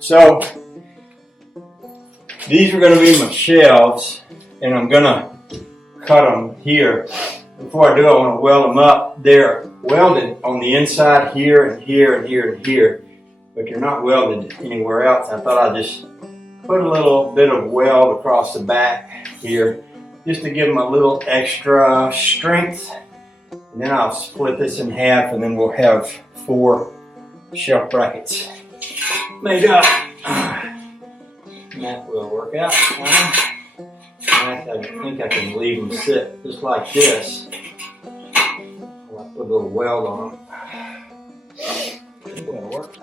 So these are going to be my shelves, and I'm going to cut them here. Before I do, I want to weld them up. They're welded on the inside here and here and here and here, but they're not welded anywhere else. I thought I'd just put a little bit of weld across the back here just to give them a little extra strength. And then I'll split this in half, and then we'll have 4 shelf brackets made up. And that will work out fine. I think I can leave them sit just like this. I'll put a little weld on them. That'll work.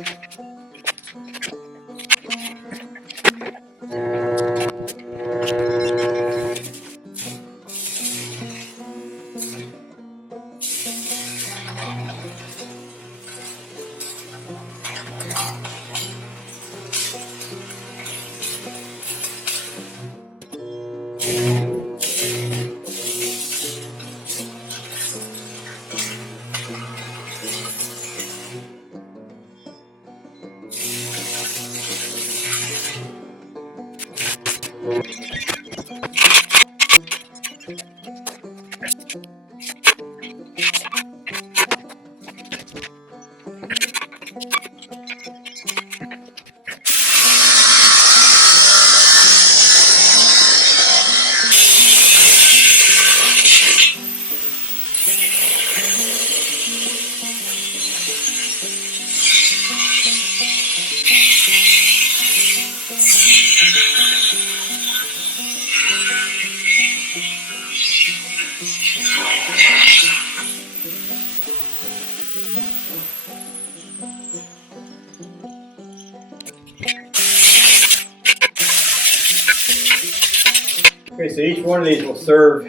Okay, so each one of these will serve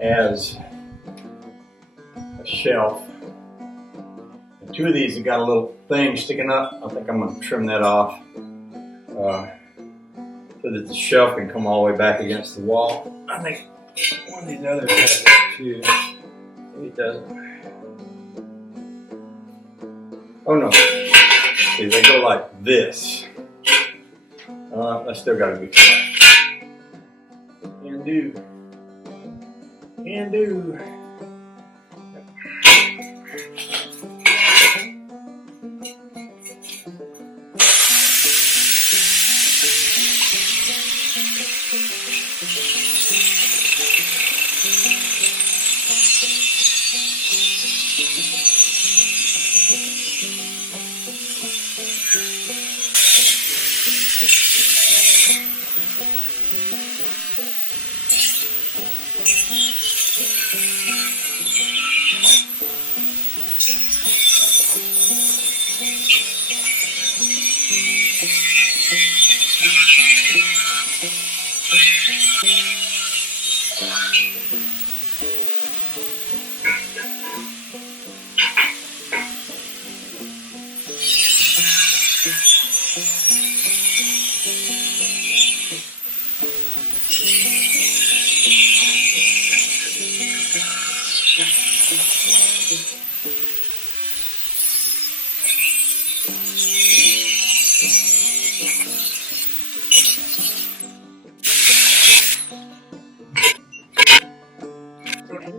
as a shelf. And 2 of these have got a little thing sticking up. I think I'm going to trim that off so that the shelf can come all the way back against the wall. I think one of these others has it too. Maybe it doesn't. Oh no. See, they go like this. That's still got to be cut. Can do. Can do.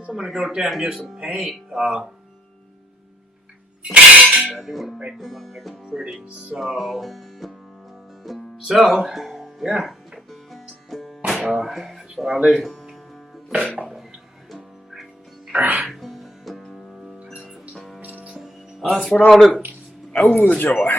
I'm going to go down and get some paint. I do want to paint them up, make them pretty. So yeah, that's what I'll do. That's what I'll do. Oh, the joy.